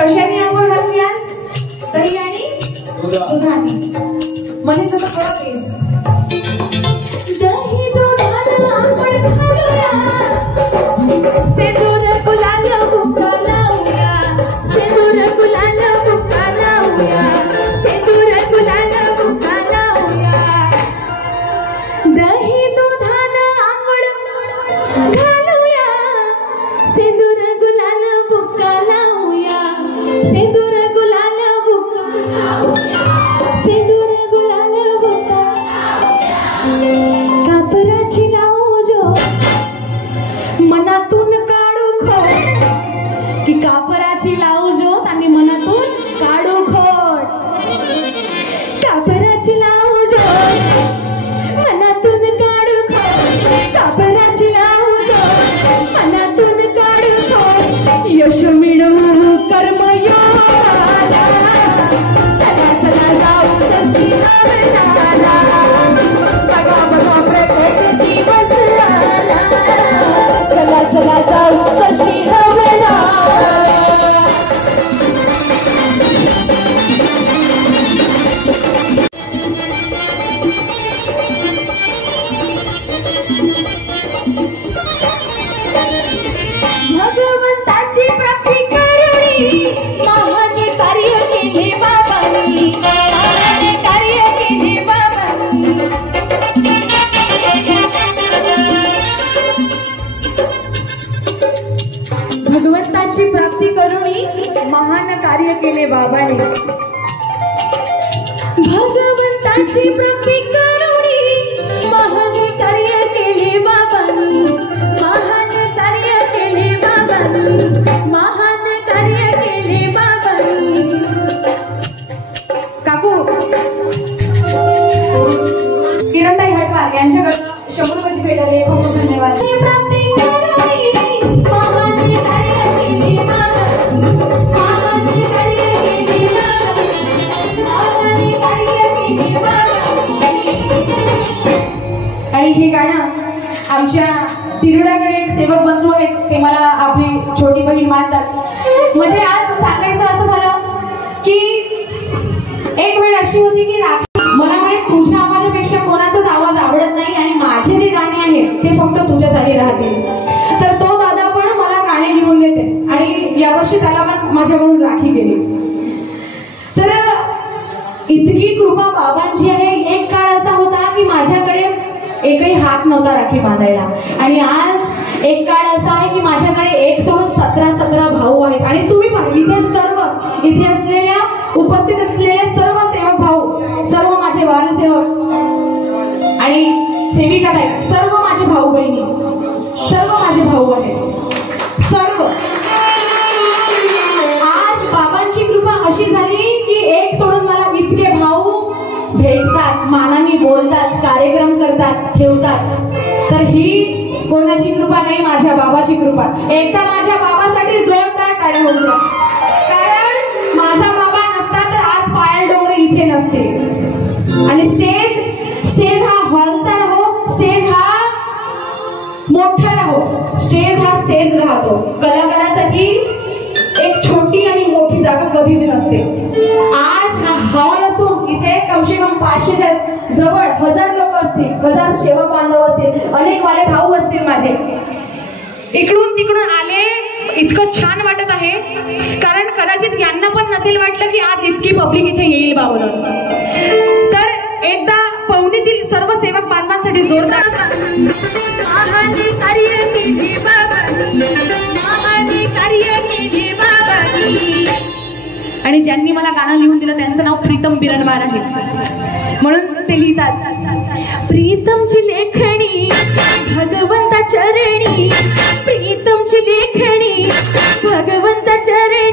कशाने आंघोळ घालूयास? दही आणि दुधाने. म्हणजे जसं कळत आहेस. दही दुधाने आंघोळ घालूया, सेंदूर गुलाल बुक्का लावूया, सेंदूर गुलाल बुक्का लावूया, सेंदूर गुलाल बुक्का लावूया. दही दुधाने आंघोळ घालूया, सेंदूर गुलाल बुक्का लावूया, सेंदूर गुलाल बुक्का लावूया, सेंदूर गुलाल बुक्का लावूया. कापराची लावू जो मनातून काढू खोट, की कापराची लावू जो त्यांनी मनातून काढू खोट. कापराची लावू जो मनातून काढू खोट, कापराची लावू जो मनातून काढू खोट. यश मिळवू कर्मयोगाला, चला चला जाऊ षष्ठी हवनाला, बघा बघा प्रत्येक दिवस आला, चला चला जाऊ षष्ठी हवनाला. भगवंताची प्राप्ती करुणी महान कार्य केले बाबांनी, महान कार्य केले बाबांनी. भगवंताची प्राप्ती करुणी महान कार्य केले बाबांनी. भगवंताची प्राप्ती करुणी महान कार्य केले बाबांनी, महान कार्य केले बाबांनी, महान कार्य केले बाबांनी. काकू किरणताई हटवार यांच्याकडे 100 रुपयाची भेट आली. खूप खूप धन्यवाद. प्राप्ती करुणी महान कार्य केले बाबांनी, महान कार्य केले बाबांनी, महान कार्य केले बाबांनी. आणि हे गाणं आमच्या तिरुडाकडे एक सेवक बंधू आहेत, ते मला आपली छोटी बहीण मानतात. म्हणजे आज सांगायचं असं झालं की एक वेळ अशी होती की मला माहित तुझ्या आवाजापेक्षा कोणाचाच आवाज आवडत नाही आणि माझे जे गाणे आहेत ते फक्त तुझ्यासाठी राहतील. तर तो दादा पण मला गाणे लिहून देते आणि यावर्षी त्याला पण माझ्याकडून राखी गेली. तर इतकी कृपा बाबांची आहे. एक काळ असा होता की माझ्याकडे एकही हात नव्हता राखी बांधायला, आणि आज एक काळ असा आहे की माझ्याकडे एक सोडून 17 भाऊ आहेत. आणि तुम्ही पण इथे सर्व इथे असलेल्या उपस्थित असलेले सर्व सेवक भाऊ, सर्व माझे बालसेवक आणि सेविका ताई, सर्व माझे भाऊ बहिणी, सर्व माझे भाऊ आहेत. सर्व आज बाबांची कृपा अशी झाली की एक सोडून मला इतके भाऊ भेटतात, मानाने बोलतात, कार्यक्रम करतात, ठेवतात. तर ही कोणाची कृपा नाही, माझ्या बाबाची कृपा. एकदा माझ्या बाबासाठी जोरदार टाळ्या होऊ द्या, कारण माझा बाबा नसता तर आज पायल डोंगरे इथे नसते. आणि स्टेज हा हॉलचा राहो, स्टेज हा मोठा राहो, स्टेज हा स्टेज राहतो. कलाकारासाठी एक छोटी आणि मोठी जागा कधीच नसते. आज हा हॉल असून इथे कमसे कम 500च्या जवळ 1000 लोक असतील, 1000 सेवक बांधव असतील, अनेक वाले भाऊ असतील माझे. इकडून तिकडून आले, इतकं छान वाटत आहे. कारण कदाचित यांना पण नसेल वाटलं की आज इतकी पब्लिक इथे येईल बा म्हणून. तर एकदा पवनीतील सर्व सेवक बांधवांसाठी जोरदार महान कार्य केले बाबांनी, महान कार्य केले बाबांनी. आणि ज्यांनी मला गाणं लिहून दिलं त्यांचं नाव प्रीतम बिरणवार आहे, म्हणून ते लिहितात. प्रीतमची लेखणी भगवंता चरणी, प्रीतमची लेखणी भगवंता चरणी.